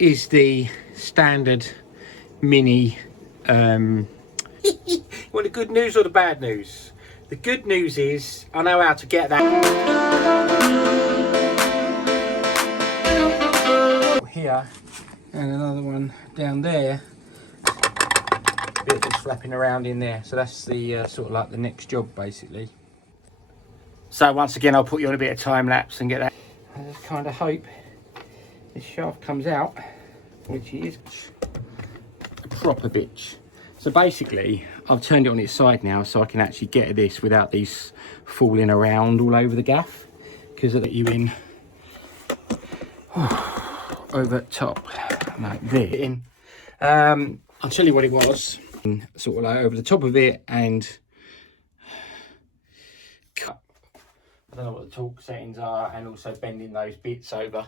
is the standard mini. You want the good news or the bad news? The good news is I know how to get that here, and another one down there. Bit that's flapping around in there, so that's the sort of like the next job basically. So once again, I'll put you on a bit of time lapse and get that. I just kind of hope this shaft comes out, which it is a proper bitch. So basically, I've turned it on its side now, so I can actually get at this without these falling around all over the gaff, because I'll get you in over top like this. I'll tell you what it was. Sort of like over the top of it and cut. I don't know what the torque settings are, and also bending those bits over.